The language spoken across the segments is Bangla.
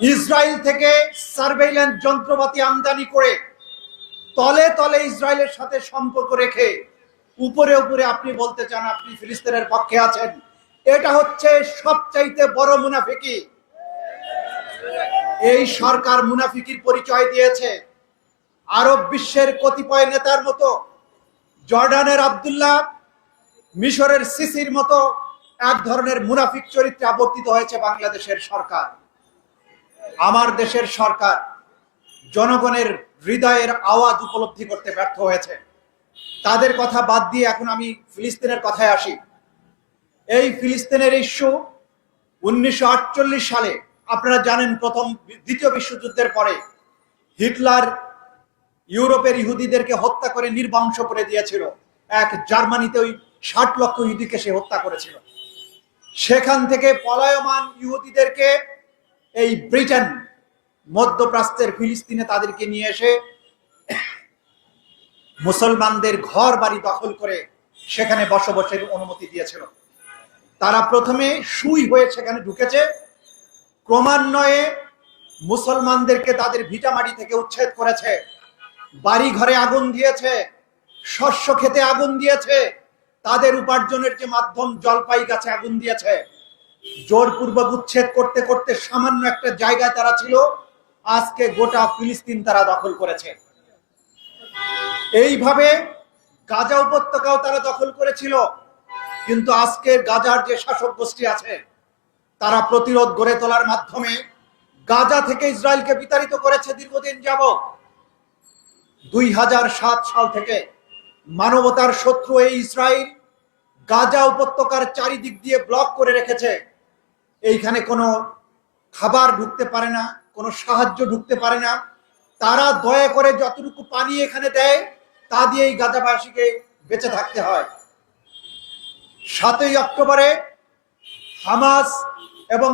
ইসরায়েল থেকে সার্ভেইলেন্স যন্ত্রপাতি আমদানি করে তলে তলে ইসরায়েলের সাথে সম্পর্ক রেখে উপরে উপরে আপনি বলতে চান, আপনি ফিলিস্তিনের পক্ষে আছেন। এটা হচ্ছে সবচাইতে বড় মুনাফিকি। এই সরকার মুনাফিকির পরিচয় দিয়েছে। আরব বিশ্বের কতিপয় নেতার মতো, জর্ডানের আব্দুল্লাহ, মিশরের সিসির মতো এক ধরনের মুনাফিক চরিত্রে আবর্তিত হয়েছে বাংলাদেশের সরকার। আমার দেশের সরকার জনগণের হৃদয়ের আওয়াজ উপলব্ধি করতে ব্যর্থ হয়েছে। তাদের কথা বাদ দিয়ে এখন আমি ফিলিস্তিনের কথায় আসি। এই ফিলিস্তিনের ইস্যু উনিশশো সালে, আপনারা জানেন প্রথম দ্বিতীয় বিশ্বযুদ্ধের পরে হিটলার ইউরোপের ইহুদিদেরকে হত্যা করে নির্বংশ করে দিয়েছিল। এক জার্মানিতে ওই ষাট লক্ষ ইহুদিকে সে হত্যা করেছিল। সেখান থেকে পলায়মান ইহুদিদেরকে এই ব্রিটেন মধ্যপ্রাচ্যের ফিলিস্তিনে তাদেরকে নিয়ে এসে মুসলমানদের ঘর বাড়ি দখল করে সেখানে বসবাসের অনুমতি দিয়েছিল। তারা প্রথমে সুই হয়ে সেখানে ঢুকেছে। ক্রমান্বয়ে মুসলমানদেরকে তাদের ভিটামাটি থেকে উচ্ছেদ করেছে। বাড়ি ঘরে আগুন দিয়েছে, শস্য খেতে আগুন দিয়েছে, তাদের উপার্জনের যে মাধ্যম জলপাই গাছে আগুন দিয়েছে। জোরপূর্বক উচ্ছেদ করতে করতে সামান্য একটা জায়গায় তারা ছিল। আজকে গোটা ফিলিস্তিন তারা দখল করেছে। এইভাবে গাজা উপত্যকাও তারা দখল করেছিল। কিন্তু আজকে গাজার যে শাসক গোষ্ঠী আছে, তারা প্রতিরোধ গড়ে তোলার মাধ্যমে গাজা থেকে ইসরায়েলকে বিতাড়িত করেছে দীর্ঘদিন যাবত দুই সাল থেকে মানবতার শত্রু এই ইসরায়েল গাজা উপত্যকার চারিদিক দিয়ে ব্লক করে রেখেছে। এইখানে কোনো খাবার ঢুকতে পারে না, কোনো সাহায্য ঢুকতে পারে না। তারা দয়া করে যতটুকু পানি এখানে দেয়, তা দিয়েই গাজাবাসীকে বেঁচে থাকতে হয়। সাতই অক্টোবরে হামাস এবং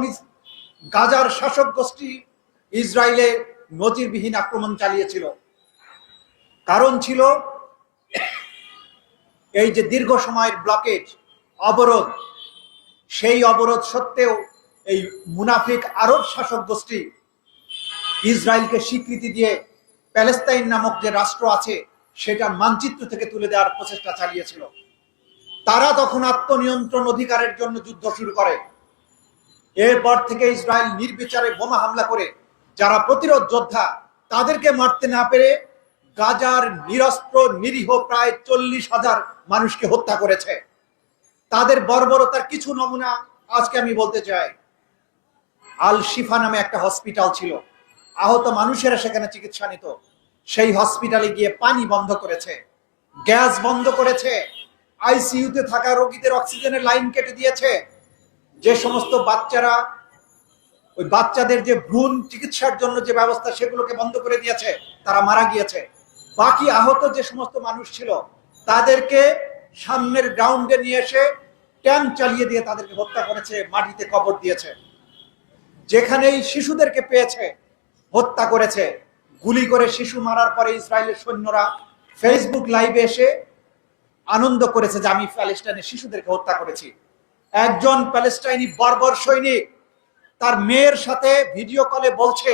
গাজার শাসক গোষ্ঠী ইসরায়েলে নজিরবিহীন আক্রমণ চালিয়েছিল। কারণ ছিল এই যে দীর্ঘ সময়ের ব্লকেজ অবরোধ, সেই অবরোধ সত্ত্বেও এই মুনাফিক আরব শাসক গোষ্ঠী ইসরায়েলকে স্বীকৃতি দিয়ে প্যালেস্তাইন নামক যে রাষ্ট্র আছে, সেটা মানচিত্র থেকে তুলে দেওয়ার প্রচেষ্টা চালিয়েছিল। তারা তখন আত্মনিয়ন্ত্রণ অধিকারের জন্য যুদ্ধ শুরু করে। এরপর থেকে ইসরায়েল নির্বিচারে বোমা হামলা করে। যারা প্রতিরোধ যোদ্ধা, তাদেরকে মারতে না পেরে গাজার নিরস্ত্র, নিরীহ প্রায় চল্লিশ হাজার মানুষকে হত্যা করেছে। তাদের বর্বরতার কিছু নমুনা আজকে আমি বলতে চাই। আল শিফা নামে একটা হসপিটাল ছিল। আহত মানুষেরা সেখানে চিকিৎসা নিত। সেই হসপিটালে গিয়ে পানি বন্ধ করেছে, গ্যাস বন্ধ করেছে, আইসিইউতে থাকা রোগীদের অক্সিজেনের লাইন কেটে দিয়েছে। যে সমস্ত বাচ্চারা, ওই বাচ্চাদের যে ভ্রূণ চিকিৎসার জন্য যে ব্যবস্থা সেগুলোকে বন্ধ করে দিয়েছে, তারা মারা গিয়েছে। বাকি আহত যে সমস্ত মানুষ ছিল, তাদেরকে সামনের গ্রাউন্ডে নিয়ে এসে ট্যাঙ্ক চালিয়ে দিয়ে তাদেরকে হত্যা করেছে, মাটিতে কবর দিয়েছে। যেখানেই শিশুদেরকে পেয়েছে, হত্যা করেছে, গুলি করে শিশু মারার পরে ইসরায়েলের সৈন্যরা ফেসবুক লাইভে এসে আনন্দ করেছে যে আমি প্যালেস্টাইনের শিশুদেরকে হত্যা করেছি। একজন প্যালেস্টাইনি বর্বর সৈনিক তার মেয়ের সাথে ভিডিও কলে বলছে,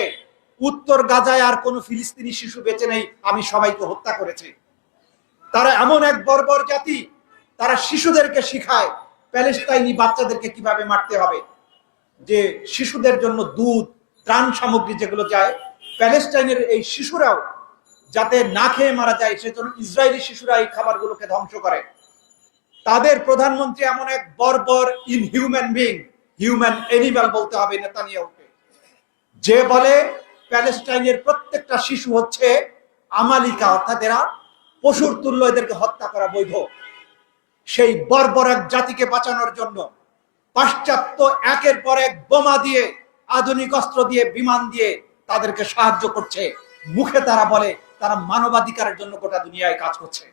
উত্তর গাজায় আর কোনো ফিলিস্তিনি শিশু বেঁচে নেই, আমি সবাইকে হত্যা করেছি। তারা এমন এক বর্বর জাতি, তারা শিশুদেরকে শিখায় প্যালেস্তাইনি বাচ্চাদেরকে কীভাবে মারতে হবে? যে শিশুদের জন্য দুধ, ত্রাণ সামগ্রী যেগুলো যায়, প্যালেস্টাইনের এই শিশুরাও যাতে না খেয়ে মারা যায়, সেজন্য ইসরায়েলি শিশুরা এই খাবারগুলোকে ধ্বংস করে। তাদের প্রধানমন্ত্রী এমন এক বর্বর ইনহিউম্যান বিং হিউম্যান এনিম্যাল বলতে হবে নেতানিয়াহুকে। যে বলে প্যালেস্টাইনের প্রত্যেকটা শিশু হচ্ছে আমালিকা, অর্থাৎ এরা পশুর তুল্য, এদেরকে হত্যা করা বৈধ। সেই বর্বর এক জাতিকে বাঁচানোর জন্য পাশ্চাত্য একের পর এক বোমা দিয়ে, আধুনিক অস্ত্র দিয়ে, বিমান দিয়ে তাদেরকে সাহায্য করছে। মুখে তারা বলে, তারা মানবাধিকারের জন্য গোটা দুনিয়ায় কাজ করছে।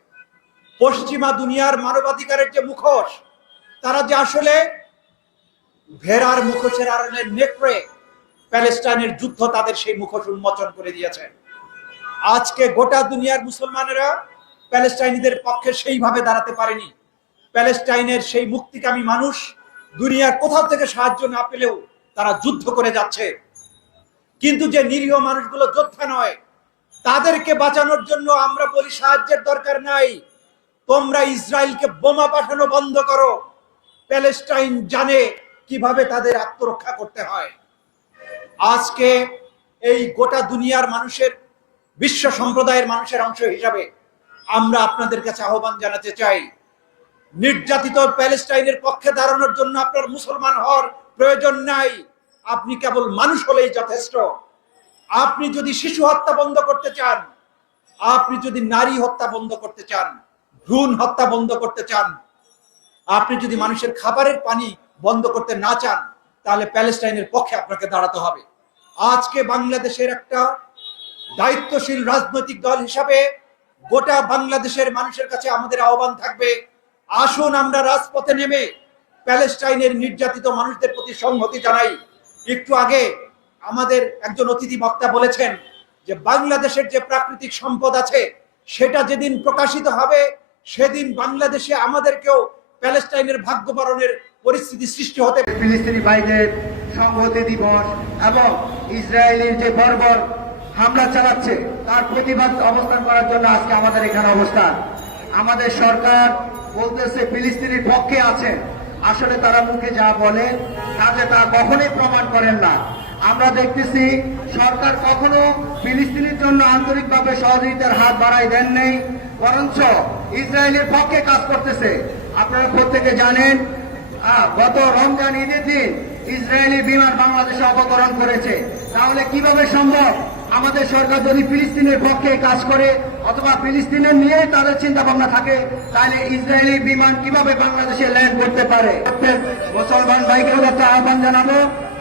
পশ্চিমা দুনিয়ার মানবাধিকারের যে মুখোশ, তারা যে আসলে ভেড়ার মুখোশের আড়ালে নেকড়ে প্যালেস্টাইনের যুদ্ধ তাদের সেই মুখোশ উন্মোচন করে দিয়েছে। আজকে গোটা দুনিয়ার মুসলমানেরা প্যালেস্টাইনিদের পক্ষে সেইভাবে দাঁড়াতে পারেনি। প্যালেস্টাইনের সেই মুক্তিকামী মানুষ দুনিয়ার কোথাও থেকে সাহায্য না পেলেও তারা যুদ্ধ করে যাচ্ছে। কিন্তু যে নিরীহ মানুষগুলো যোদ্ধা নয়, তাদেরকে বাঁচানোর জন্য আমরা বলি সাহায্যের দরকার নাই। তোমরা ইসরায়েলকে বোমা পাঠানো বন্ধ করো। প্যালেস্টাইন জানে কীভাবে তাদের আত্মরক্ষা করতে হয়। আজকে এই গোটা দুনিয়ার মানুষের, বিশ্ব সম্প্রদায়ের মানুষের অংশ হিসাবে আমরা আপনাদের কাছে আহ্বান জানাতে চাই। নির্যাতিত প্যালেস্টাইনের পক্ষে দাঁড়ানোর জন্য আপনার মুসলমান হওয়ার প্রয়োজন নাই। আপনি কেবল মানুষ হলেই যথেষ্ট। আপনি যদি শিশু হত্যা বন্ধ করতে চান, আপনি যদি নারী হত্যা বন্ধ করতে চান, ভ্রূণ হত্যা বন্ধ করতে চান, আপনি যদি মানুষের খাবারের পানি বন্ধ করতে না চান, তাহলে প্যালেস্টাইনের পক্ষে আপনাকে দাঁড়াতে হবে। আজকে বাংলাদেশের একটা দায়িত্বশীল রাজনৈতিক দল হিসাবে গোটা বাংলাদেশের মানুষের কাছে আমাদের আহ্বান থাকবে আসুন আমরা রাজপথে নেমে প্যালেস্টাইনের নির্যাতিত মানুষদের প্রতি সংহতি জানাই। একটু আগে আমাদের একজন অতিথি বক্তা বলেছেন যে বাংলাদেশের যে প্রাকৃতিক সম্পদ আছে, সেটা যেদিন প্রকাশিত হবে, সেদিন বাংলাদেশে আমাদেরকেও প্যালেস্টাইনের ভাগ্য বরণের পরিস্থিতি সৃষ্টি হতে ফিলিস্তিনি ভাইদের সংহতি দিবস এবং ইসরায়েলের যে বর্বর হামলা চালাচ্ছে, তার প্রতিবাদ অবস্থান করার জন্য আজকে আমাদের এখানে অবস্থান। আমাদের সরকার বলতেছে, ফিলিস্তিনির পক্ষে আছে। আসলে তারা মুখে যা বলে কাজে তা কখনোই প্রমাণ করেন না। আমরা দেখতেছি, সরকার কখনো ফিলিস্তিনের জন্য আন্তরিকভাবে সহযোগিতার হাত বাড়াই দেন নেই, বরঞ্চ ইসরায়েলের পক্ষে কাজ করতেছে। আপনারা প্রত্যেকে জানেন গত রমজান ঈদের দিন ইসরায়েলি বিমান বাংলাদেশে অবতরণ করেছে। তাহলে কীভাবে সম্ভব? আমাদের সরকার যদি ফিলিস্তিনের পক্ষে কাজ করে অথবা ফিলিস্তিনের নিয়ে তাদের চিন্তা ভাবনা থাকে, তাহলে ইসরায়েলি বিমান কীভাবে বাংলাদেশে ল্যান্ড করতে পারে? মুসলমান ভাইকে আহ্বান জানাব।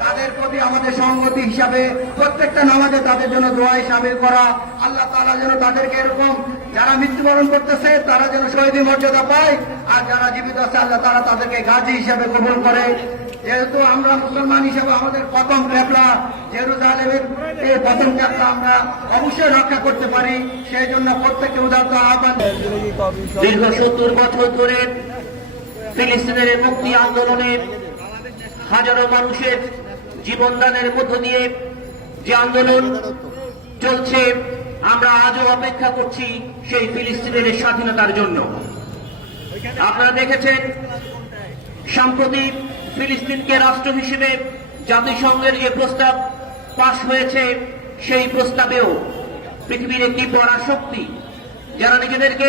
তাদের প্রতি আমাদের সংগতি হিসাবে প্রত্যেকটা নামাজে তাদের জন্য দোয়াই সামিল করা। আল্লাহ তাআলা যেন তাদেরকে এরকম যারা মৃত্যুবরণ করতেছে, তারা যেন শহীদ মর্যাদা পায়। আর যারা জীবিত আছে, আল্লাহ তারা তাদেরকে গাজী হিসাবে কবুল করে। যেহেতু আমরা মুসলমান হিসাবে আমাদের প্রথম ক্যাবলা জেরুজালেমের এই প্রথম ক্যাবলা আমরা অবশ্যই রক্ষা করতে পারি। সেই জন্য প্রত্যেককে উদাহরণ আহ্বান। দীর্ঘ সত্তর বছর ধরে ফিলিস্তিনের মুক্তি আন্দোলনে হাজারো মানুষের জীবনদানের মধ্য দিয়ে যে আন্দোলন চলছে, আমরা আজও অপেক্ষা করছি সেই ফিলিস্তিনের স্বাধীনতার জন্য। আপনারা দেখেছেন, সম্প্রতি ফিলিস্তিনকে রাষ্ট্র হিসেবে জাতিসংঘের যে প্রস্তাব পাশ হয়েছে, সেই প্রস্তাবেও পৃথিবীর একটি পরাশক্তি, যারা নিজেদেরকে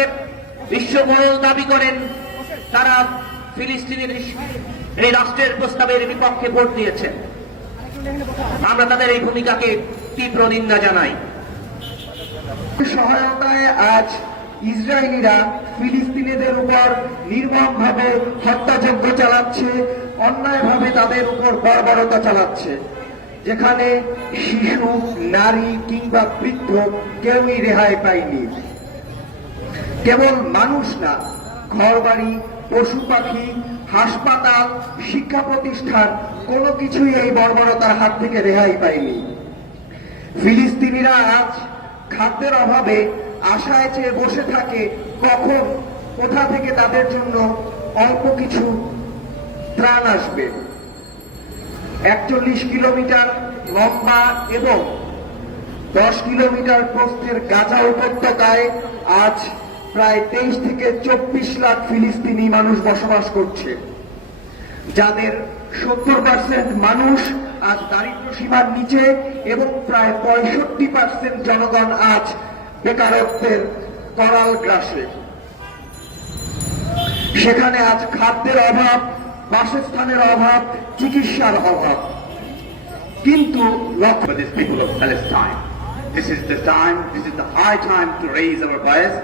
বিশ্ববরল দাবি করেন, তারা ফিলিস্তিনের এই রাষ্ট্রের প্রস্তাবের বিপক্ষে ভোট দিয়েছেন। আমরা তাদের এই ভূমিকাকে তীব্র নিন্দা জানাই। সহায়তায় আজ ইসরায়েলিরা ফিলিস্তিনিদের উপর নির্মমভাবে হত্যাযজ্ঞ চালাচ্ছে, অন্যায়ভাবে তাদের উপর বর্বরতা চালাচ্ছে। যেখানে শিশু, নারী কিংবা বৃদ্ধ কেউই রেহাই পায়নি। কেবল মানুষ না, ঘরবাড়ি, পশু পাখি হাসপাতাল, শিক্ষা প্রতিষ্ঠান, কোনো কিছুই এই বর্বরতার হাত থেকে রেহাই পায়নি। ফিলিস্তিনিরা আজ খাদ্যের অভাবে আশায় চেয়ে বসে থাকে, কখন, কোথা থেকে তাদের জন্য অল্প কিছু ত্রাণ আসবে। একচল্লিশ কিলোমিটার লম্বা এবং দশ কিলোমিটার প্রস্থের গাজা উপত্যকায় আজ প্রায় তেইশ থেকে চব্বিশ লাখ ফিলিস্তিনি মানুষ বসবাস করছে। যাদের সত্তর পার্সেন্ট মানুষ আজ দারিদ্র সীমার নিচে এবং প্রায় পঁয়ষট্টি পার্সেন্ট জনগণ আজ বেকারত্বের করাল গ্রাসে। সেখানে আজ খাদ্যের অভাব বাসস্থানের অভাব চিকিৎসার অভাব। কিন্তু লক্ষ্য people of Palestine. This is the time, this is the high time to raise our voice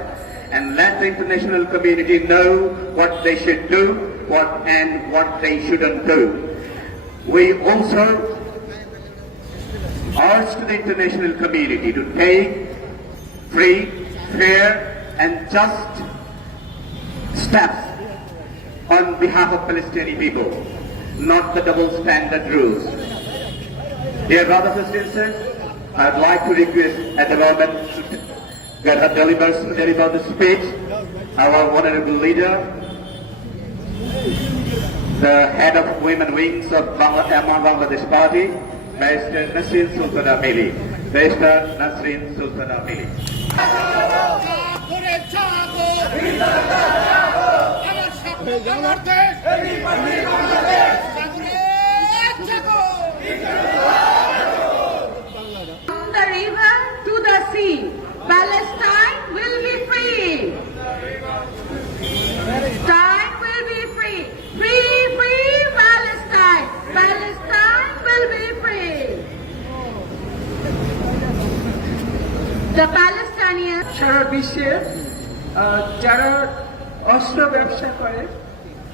and let the international community know what they should do, what and what they shouldn't do. We also urge the international community to take free, fair and just steps on behalf of Palestinian people, not the double standard rules. Dear brothers and sisters, I'd like to request at the moment to get a deliver, deliver the speech, our honorable leader, the head of women wings of Bangla- Amman Bangladesh Party, Barrister Nasrin Sultana Mili. Barrister Nasrin Sultana Mili. আমার দেশ Palestine will be free. Palestine will be free. Free, free Palestine. Palestine will be free. The Palestinians সারা বিশ্বের আহ, যারা অস্ত্র ব্যবসা করে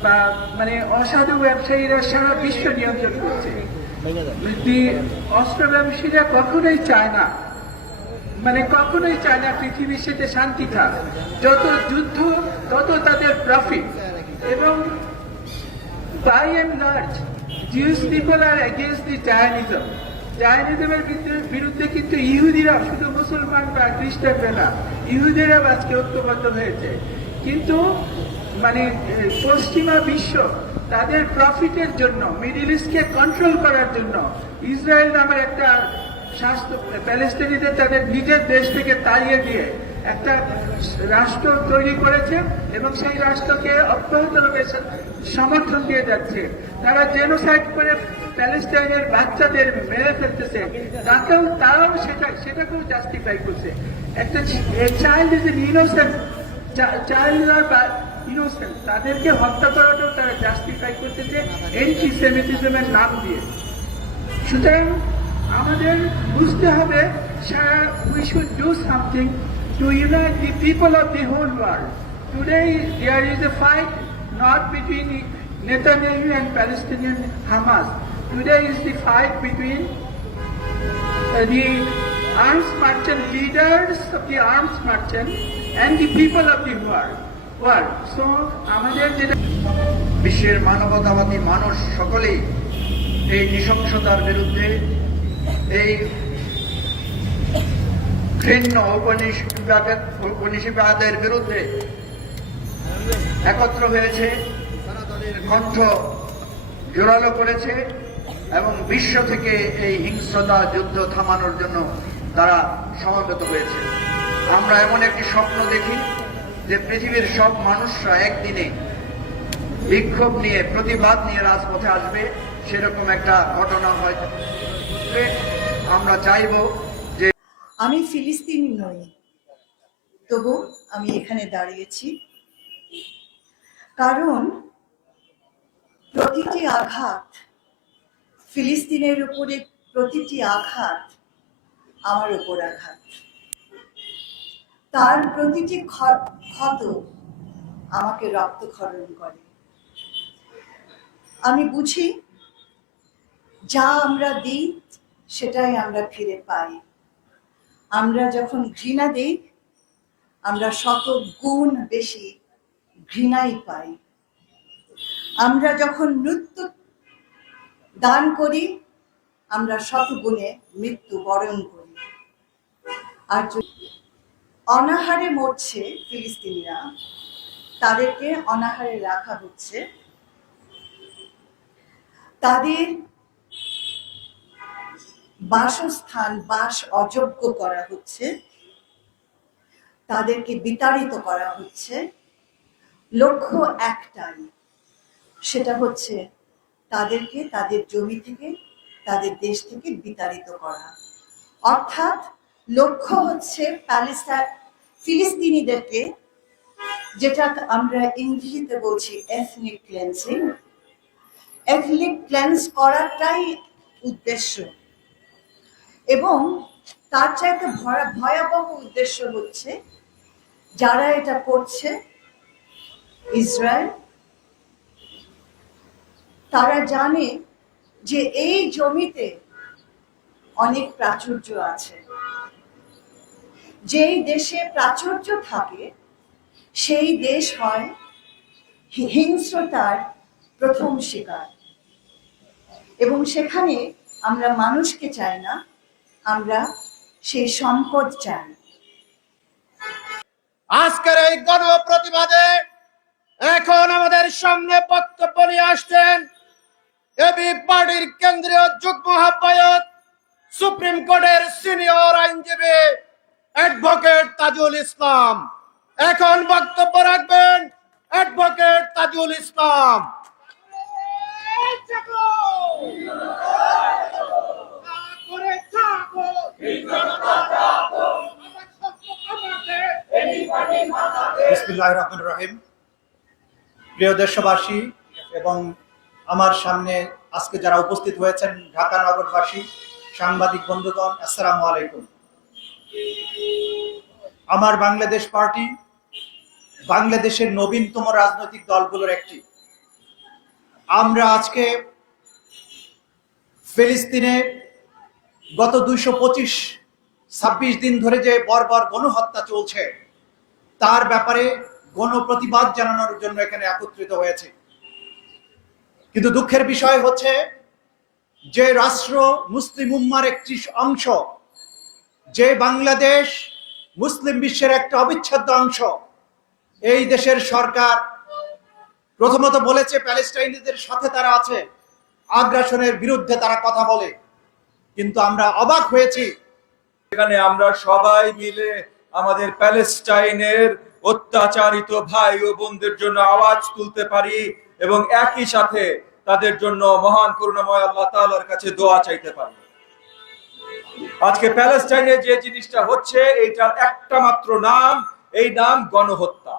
বা মানে অসাধু ব্যবসায়ীরা সারা বিশ্ব নিয়ন্ত্রণ করছে অস্ত্র ব্যবসায়ীরা কখনোই চায় না মানে কখনোই চায় না পৃথিবীর সাথে শান্তি থাক। যত যুদ্ধ তত তাদের প্রফিট এবং by and large, Jewish people are against the Zionism. জায়নিজমের বিরুদ্ধে কিন্তু ইহুদিরা শুধু মুসলমান বা খ্রিস্টানরা না ইহুদিরা আজকে ঐক্যবদ্ধ হয়েছে। কিন্তু মানে পশ্চিমা বিশ্ব তাদের প্রফিটের জন্য মিডিল ইস্টকে কন্ট্রোল করার জন্য ইসরায়েল নামের একটা স্বাস্থ্য প্যালেস্টাইনিদের তাদের নিজের দেশ থেকে তাড়িয়ে দিয়ে একটা রাষ্ট্র তৈরি করেছে এবং সেই রাষ্ট্রকে অব্যাহতভাবে সমর্থন দিয়ে যাচ্ছে। তারা জেনোসাইড করে প্যালেস্টাইনের বাচ্চাদের মেরে ফেলতেছে। তাকেও তারাও সেটা, সেটাকেও জাস্টিফাই করছে। একটা চাইল্ড ইজ ইনোসেন্ট চাইল্ড আর ইনোসেন্ট তাদেরকে হত্যা করাটাও তারা জাস্টিফাই করতেছে এন্টি সেমিটিজমের নাম দিয়ে। সুতরাং আমাদের বুঝতে হবে we should do something to unite the people of the whole world today there is a fight not between Netanyahu and Palestinian Hamas. Today is the fight between uh, the arms merchant leaders of the arms merchant and the people of the world. world. So আমাদের যেটা বিশ্বের মানবতাবাদী মানুষ সকলেই এই নৃশংসতার বিরুদ্ধে এই উপনিষেধের উপনিষেধের বিরুদ্ধে একত্র হয়েছে কণ্ঠ জোরালো করেছে এবং বিশ্ব থেকে এই হিংস্রতা যুদ্ধ থামানোর জন্য তারা সমবেত হয়েছে আমরা এমন একটি স্বপ্ন দেখি যে পৃথিবীর সব মানুষরা একদিনে বিক্ষোভ নিয়ে, প্রতিবাদ নিয়ে রাজপথে আসবে, সেরকম একটা ঘটনা ঘটবে। আমরা চাইব যে আমি ফিলিস্তিনি নই। তবু আমি এখানে দাঁড়িয়েছি। কারণ প্রতিটি আঘাত ফিলিস্তিনের উপরে প্রতিটি আঘাত আমার উপর আঘাত। তার প্রতিটি ক্ষ- ক্ষত আমাকে রক্ত রক্তক্ষরণ করে। আমি বুঝি যা আমরা দিই সেটাই আমরা ফিরে পাই। আমরা যখন ঘৃণা দিই, আমরা শত গুণ বেশি ঘৃণাই পাই। আমরা যখন মৃত্যু দান করি, আমরা শত গুণে মৃত্যু বরণ করি। আর অনাহারে মরছে ফিলিস্তিনিরা, তাদেরকে অনাহারে রাখা হচ্ছে। তাদের বাসস্থান, বাস অযোগ্য করা হচ্ছে। তাদেরকে বিতাড়িত করা হচ্ছে। লক্ষ্য একটাই, সেটা হচ্ছে তাদেরকে তাদের জমি থেকে, তাদের দেশ থেকে বিতাড়িত করা। অর্থাৎ লক্ষ্য হচ্ছে প্যালেস্টাইন ফিলিস্তিনিদেরকে, যেটা আমরা ইংরেজিতে বলছি এথনিক ক্লেন্সিং এথনিক ক্লেন্স করাটাই উদ্দেশ্য। এবং তার চাইতে ভয়া- ভয়াবহ উদ্দেশ্য হচ্ছে যারা এটা করছে, ইসরায়েল, তারা জানে যে এই জমিতে অনেক প্রাচুর্য আছে। যেই দেশে প্রাচুর্য থাকে, সেই দেশ হয় হিংস্রতার প্রথম শিকার। এবং সেখানে আমরা মানুষকে চাই না আমরা সেই সম্পদ চাই। আজকের এই গণ প্রতিবাদে এখন আমাদের সামনে বক্তব্য নিয়ে আসছেন এবি পার্টির কেন্দ্রীয় যুগ্ম আহ্বায়ক সুপ্রিম কোর্টের সিনিয়র আইনজীবী অ্যাডভোকেট তাজুল ইসলাম। এখন বক্তব্য রাখবেন অ্যাডভোকেট তাজুল ইসলাম। রহমান রহিম প্রিয় দেশবাসী এবং আমার সামনে আজকে যারা উপস্থিত হয়েছেন ঢাকা নগরবাসী, সাংবাদিক বন্ধুগণ, আসসালামু আলাইকুম। আমার বাংলাদেশ পার্টি বাংলাদেশের নবীনতম রাজনৈতিক দলগুলোর একটি। আমরা আজকে ফিলিস্তিনে গত দুইশো পঁচিশ, ছাব্বিশ দিন ধরে যে বর্বর গণহত্যা চলছে, তার ব্যাপারে গণপ্রতিবাদ জানানোর জন্য এখানে একত্রিত হয়েছে। কিন্তু দুঃখের বিষয় হচ্ছে যে রাষ্ট্র মুসলিম উম্মার একটি অংশ, যে বাংলাদেশ মুসলিম বিশ্বের একটা অবিচ্ছেদ্য অংশ, এই দেশের সরকার প্রথমত বলেছে প্যালেস্টাইনিদের সাথে তারা আছে, আগ্রাসনের বিরুদ্ধে তারা কথা বলে। কিন্তু আমরা অবাক হয়েছি। এখানে আমরা সবাই মিলে আমাদের প্যালেস্টাইনের অত্যাচারিত ভাই ও বোনদের জন্য আওয়াজ তুলতে পারি এবং একই সাথে তাদের জন্য মহান করুণাময় আল্লাহ তাআলার কাছে দোয়া চাইতে পারি। আজকে প্যালেস্টাইনে যে জিনিসটা হচ্ছে, এইটার একটা মাত্র নাম, এই নাম গণহত্যা।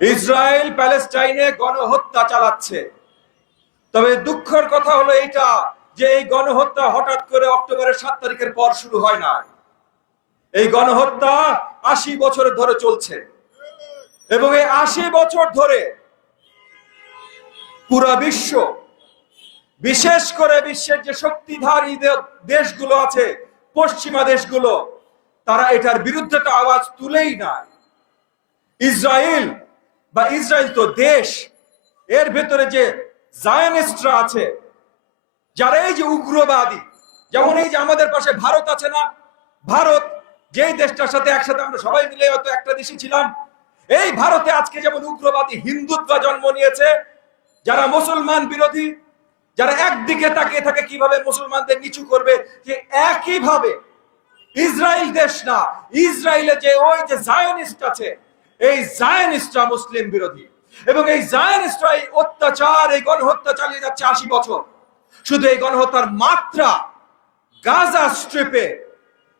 ইসরায়েল প্যালেস্টাইনে গণহত্যা চালাচ্ছে। তবে দুঃখের কথা হলো এইটা, যে এই গণহত্যা হঠাৎ করে অক্টোবরের সাত তারিখের পর শুরু হয় না এই গণহত্যা আশি বছর ধরে চলছে। এবং এই আশি বছর ধরে পুরা বিশ্ব, বিশেষ করে বিশ্বের যে শক্তিধারী দেশগুলো আছে, পশ্চিমা দেশগুলো, তারা এটার বিরুদ্ধে তো আওয়াজ তুলেই না ইসরায়েল বা ইসরায়েল তো দেশ, এর ভেতরে যে জায়নিস্টরা আছে, যারা এই যে উগ্রবাদী, যেমন এই যে আমাদের পাশে ভারত আছে না, ভারত যেই দেশটার সাথে একসাথে আমরা সবাই মিলে হয়তো একটা দেশে ছিলাম, এই ভারতে আজকে যেমন উগ্রবাদী হিন্দুত্ব জন্ম নিয়েছে, যারা মুসলমান বিরোধী, যারা একদিকে তাকিয়ে থাকে কীভাবে মুসলমানদের নিচু করবে, যে একইভাবে ইসরায়েল দেশ না ইসরায়েলে যে ওই যে জায়নিস্ট আছে, এই জায়নিস্টরা মুসলিম বিরোধী এবং এই জায়নিস্টরা এই অত্যাচার, এই গণহত্যা চালিয়ে যাচ্ছে আশি বছর। শুধু এই গণহত্যার মাত্রা গাজা স্ট্রিপে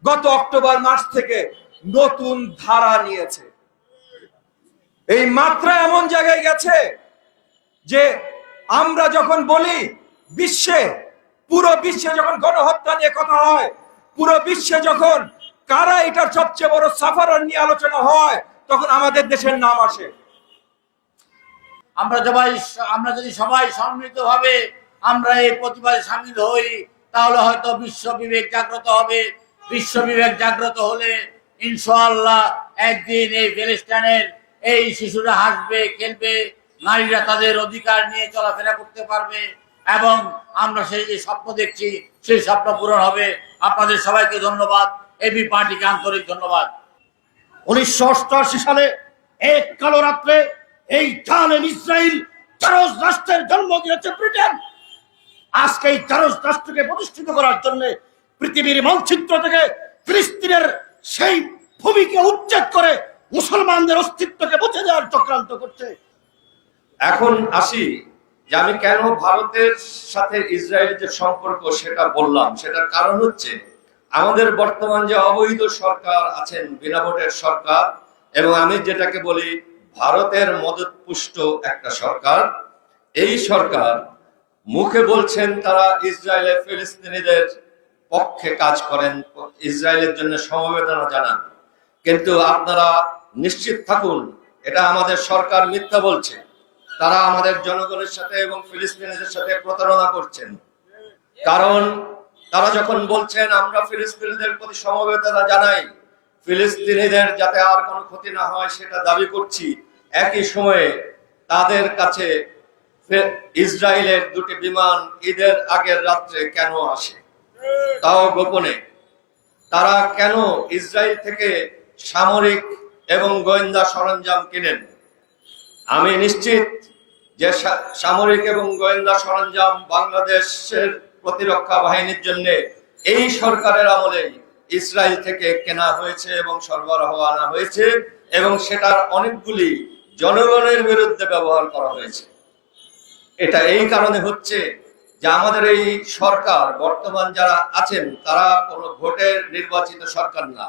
গত অক্টোবর মাস থেকে নতুন ধারা নিয়েছে। এই মাত্রা এমন জায়গায় গেছে যে আমরা যখন বলি বিশ্বে, পুরো বিশ্বে যখন গণহত্যা নিয়ে কথা হয়, পুরো বিশ্বে যখন কারা এটার সবচেয়ে বড় সাফারার নিয়ে আলোচনা হয়, তখন আমাদের দেশের নাম আসে। আমরা সবাই আমরা যদি সবাই সম্মিলিতভাবে আমরা এই প্রতিবাদে সামিল হই, তাহলে হয়তো বিশ্ব বিবেক জাগ্রত হবে বিশ্ব বিবেক জাগ্রত হলে ইনশাআল্লাহ একদিন এই ফিলিস্তিনের এই শিশুরা হাসবে, খেলবে, নারীরা তাদের অধিকার নিয়ে চলাফেরা করতে পারবে এবং আমরা সেই যে স্বপ্ন দেখছি, সেই স্বপ্ন পূরণ হবে। আপনাদের সবাইকে ধন্যবাদ। এবি পার্টিকে আন্তরিক ধন্যবাদ। উনিশশো অষ্টআশি সালে এক কালো রাত্রে এই জালেম ইসরায়েল চারস রাষ্ট্রের জন্ম দিয়েছে ব্রিটেন। আজকে এই চারস রাষ্ট্রকে প্রতিষ্ঠিত করার জন্য পৃথিবীর মানচিত্র থেকে ফিলিস্তিনের সেই ভূমিকে উচ্ছেদ করে মুসলমানদের অস্তিত্বকে বুঝে দেওয়ার চক্রান্ত করছে। এখন আসি যে আমি কেন ভারতের সাথে ইসরায়েলের যে সম্পর্ক সেটা বললাম, সেটার কারণ হচ্ছে আমাদের বর্তমান যে অবৈধ সরকার আছেন, বিনা ভোটের সরকার, এবং আমি যেটাকে বলি ভারতের মদতপুষ্ট একটা সরকার, এই সরকার মুখে বলছেন তারা ইসরায়েলের ফিলিস্তিনিদের পক্ষে কাজ করেন, ইসরায়েলের জন্য সমবেদনা জানান। কিন্তু আপনারা নিশ্চিত থাকুন, এটা আমাদের সরকার মিথ্যা বলছে। তারা আমাদের জনগণের সাথে এবং ফিলিস্তিনিদের সাথে প্রতারণা করছেন। কারণ তারা যখন বলছেন, আমরা ফিলিস্তিনিদের প্রতি সমবেদনা জানাই, ফিলিস্তিনিদের যাতে আর কোনো ক্ষতি না হয়, সেটা দাবি করছি। একই সময়ে তাদের কাছে ইসরায়েলের দুটি বিমান ঈদের আগের রাত্রে কেন আসে? তাও গোপনে। তারা কেন ইসরায়েল থেকে সামরিক এবং গোয়েন্দা সরঞ্জাম কিনেন? আমি নিশ্চিত যে সামরিক এবং গোয়েন্দা সরঞ্জাম বাংলাদেশের প্রতিরক্ষা বাহিনীর জন্য এই সরকারের আমলে ইসরায়েল থেকে কেনা হয়েছে এবং সরবরাহ আনা হয়েছে এবং সেটার অনেকগুলি জনগণের বিরুদ্ধে ব্যবহার করা হয়েছে। এটা এই কারণে হচ্ছে যে আমাদের এই সরকার বর্তমান যারা আছেন তারা কোনো ভোটের নির্বাচিত সরকার না।